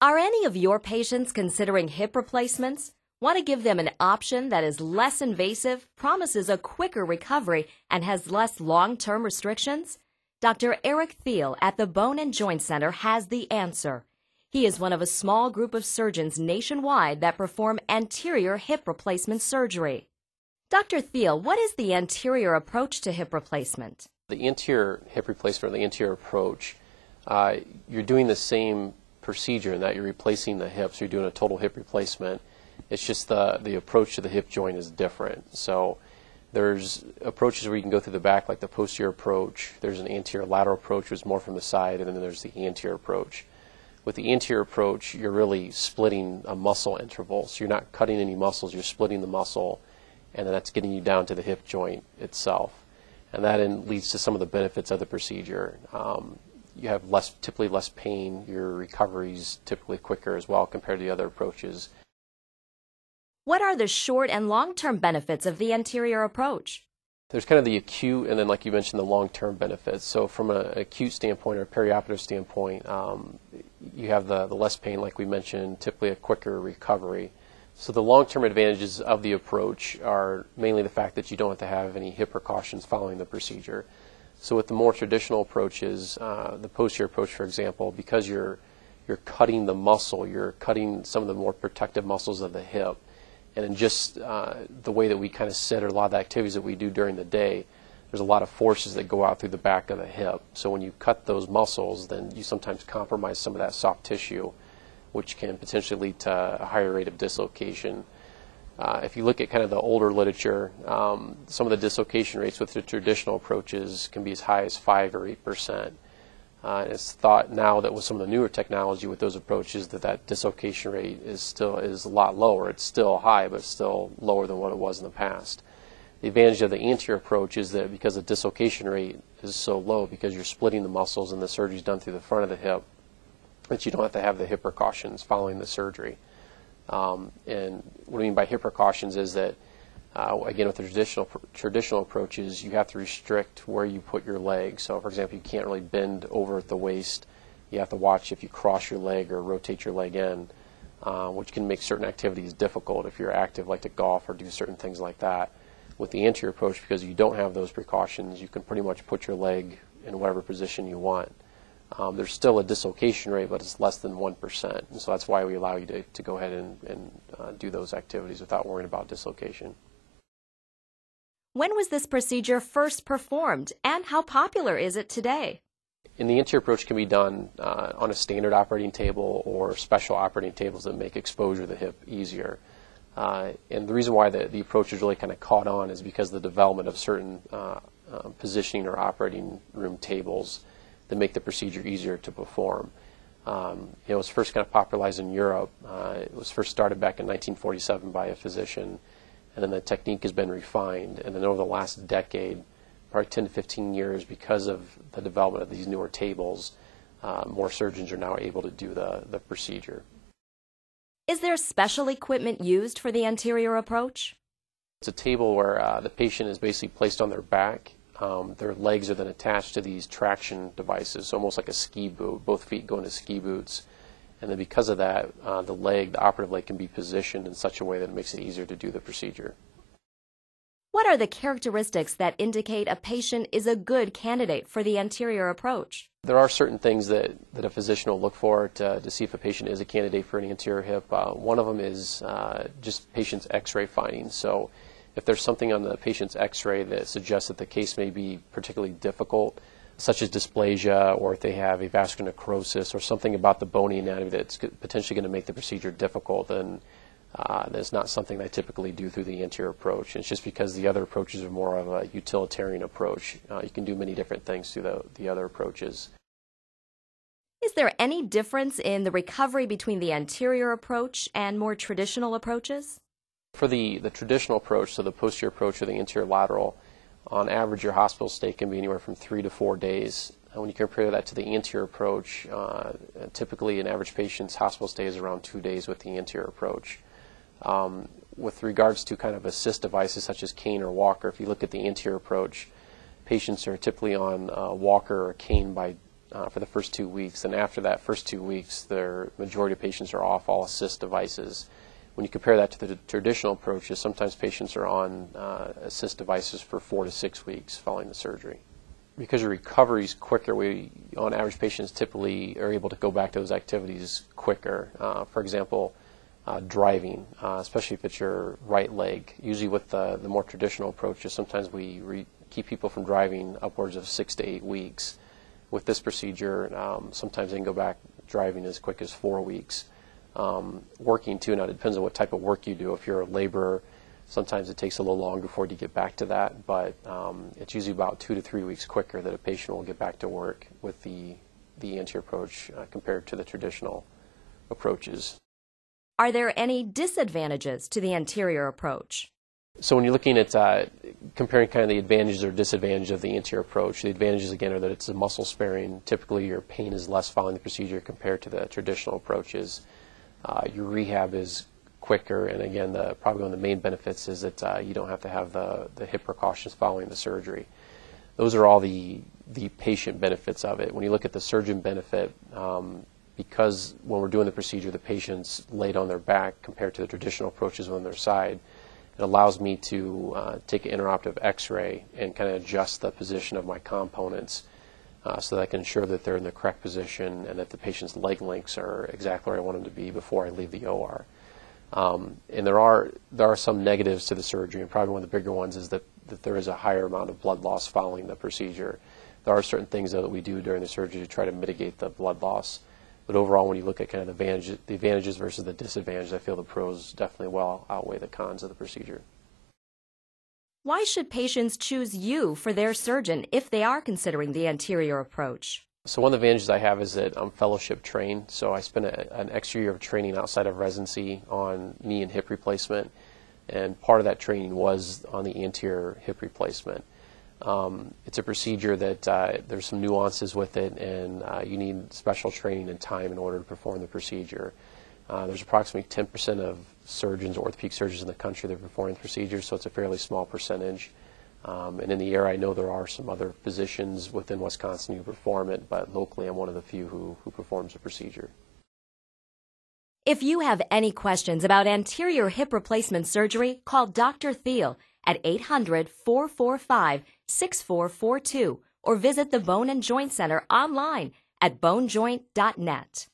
Are any of your patients considering hip replacements? Want to give them an option that is less invasive, promises a quicker recovery, and has less long-term restrictions? Dr. Eric Thiel at the Bone and Joint Center has the answer. He is one of a small group of surgeons nationwide that perform anterior hip replacement surgery. Dr. Thiel, what is the anterior approach to hip replacement? The anterior hip replacement, or the anterior approach, you're doing the same procedure in that you're replacing the hips. You're doing a total hip replacement. It's just the approach to the hip joint is different. So there's approaches where you can go through the back, like the posterior approach. There's an anterior lateral approach, which is more from the side, and then there's the anterior approach. With the anterior approach, you're really splitting a muscle interval. So you're not cutting any muscles, you're splitting the muscle, and then that's getting you down to the hip joint itself. And that leads to some of the benefits of the procedure. You have typically less pain. Your recovery is typically quicker as well compared to the other approaches. What are the short and long-term benefits of the anterior approach? There's kind of the acute and then, like you mentioned, the long-term benefits. So from an acute standpoint or a perioperative standpoint, you have the less pain, like we mentioned, typically a quicker recovery. So the long-term advantages of the approach are mainly the fact that you don't have to have any hip precautions following the procedure. So with the more traditional approaches, the posterior approach, for example, because you're cutting the muscle, you're cutting some of the more protective muscles of the hip, and in just the way that we kind of sit, or a lot of the activities that we do during the day, there's a lot of forces that go out through the back of the hip. So when you cut those muscles, then you sometimes compromise some of that soft tissue, which can potentially lead to a higher rate of dislocation. If you look at kind of the older literature, some of the dislocation rates with the traditional approaches can be as high as 5 or 8%. It's thought now that with some of the newer technology with those approaches that dislocation rate is a lot lower. It's still high, but still lower than what it was in the past. The advantage of the anterior approach is that because the dislocation rate is so low, because you're splitting the muscles and the surgery is done through the front of the hip, that you don't have to have the hip precautions following the surgery. And what I mean by hip precautions is that, again, with the traditional approaches, you have to restrict where you put your leg. So, for example, you can't really bend over at the waist. You have to watch if you cross your leg or rotate your leg in, which can make certain activities difficult if you're active, like to golf or do certain things like that. With the anterior approach, because you don't have those precautions, you can pretty much put your leg in whatever position you want. There's still a dislocation rate, but it's less than 1%. And so that's why we allow you to go ahead and do those activities without worrying about dislocation. When was this procedure first performed, and how popular is it today? And the anterior approach can be done on a standard operating table or special operating tables that make exposure of the hip easier. And the reason why the approach is really kind of caught on is because of the development of certain positioning or operating room tables that make the procedure easier to perform. It was first kind of popularized in Europe. It was first started back in 1947 by a physician, and then the technique has been refined. And then over the last decade, probably 10 to 15 years, because of the development of these newer tables, more surgeons are now able to do the procedure. Is there special equipment used for the anterior approach? It's a table where the patient is basically placed on their back. Their legs are then attached to these traction devices, so almost like a ski boot. Both feet go into ski boots. And then because of that, the operative leg can be positioned in such a way that it makes it easier to do the procedure. What are the characteristics that indicate a patient is a good candidate for the anterior approach? There are certain things that a physician will look for to see if a patient is a candidate for an anterior hip. One of them is just patient's x-ray findings. So if there's something on the patient's x-ray that suggests that the case may be particularly difficult, such as dysplasia, or if they have a vascular necrosis or something about the bony anatomy that's potentially going to make the procedure difficult, then that's not something I typically do through the anterior approach. It's just because the other approaches are more of a utilitarian approach. You can do many different things through the other approaches. Is there any difference in the recovery between the anterior approach and more traditional approaches? For the traditional approach, so the posterior approach or the anterior lateral, on average your hospital stay can be anywhere from 3 to 4 days. And when you compare that to the anterior approach, typically an average patient's hospital stay is around 2 days with the anterior approach. With regards to kind of assist devices such as cane or walker, if you look at the anterior approach, patients are typically on a walker or a cane by for the first 2 weeks. And after that first 2 weeks, the majority of patients are off all assist devices. When you compare that to the traditional approaches, sometimes patients are on assist devices for 4 to 6 weeks following the surgery. Because your recovery is quicker, on average, patients typically are able to go back to those activities quicker. For example, driving, especially if it's your right leg. Usually with the more traditional approaches, sometimes we keep people from driving upwards of 6 to 8 weeks. With this procedure, sometimes they can go back driving as quick as 4 weeks. Working too, now it depends on what type of work you do. If you're a laborer, sometimes it takes a little longer before you get back to that, but it's usually about 2 to 3 weeks quicker that a patient will get back to work with the anterior approach compared to the traditional approaches. Are there any disadvantages to the anterior approach? So when you're looking at comparing kind of the advantages or disadvantages of the anterior approach, the advantages again are that it's a muscle sparing. Typically your pain is less following the procedure compared to the traditional approaches. Your rehab is quicker, and again, probably one of the main benefits is that you don't have to have the hip precautions following the surgery. Those are all the patient benefits of it. When you look at the surgeon benefit, because when we're doing the procedure, the patient's laid on their back compared to the traditional approaches on their side, it allows me to take an intraoperative x-ray and kind of adjust the position of my components so that I can ensure that they're in the correct position and that the patient's leg lengths are exactly where I want them to be before I leave the OR. And there are some negatives to the surgery, and probably one of the bigger ones is that there is a higher amount of blood loss following the procedure. There are certain things that we do during the surgery to try to mitigate the blood loss. But overall, when you look at kind of the advantages versus the disadvantages, I feel the pros definitely well outweigh the cons of the procedure. Why should patients choose you for their surgeon if they are considering the anterior approach? So one of the advantages I have is that I'm fellowship trained, so I spent an extra year of training outside of residency on knee and hip replacement, and part of that training was on the anterior hip replacement. It's a procedure that there's some nuances with it, and you need special training and time in order to perform the procedure. There's approximately 10% of surgeons, orthopedic surgeons in the country that are performing the procedure, so it's a fairly small percentage. And in the area, I know there are some other physicians within Wisconsin who perform it, but locally I'm one of the few who performs the procedure. If you have any questions about anterior hip replacement surgery, call Dr. Thiel at 800-445-6442 or visit the Bone and Joint Center online at bonejoint.net.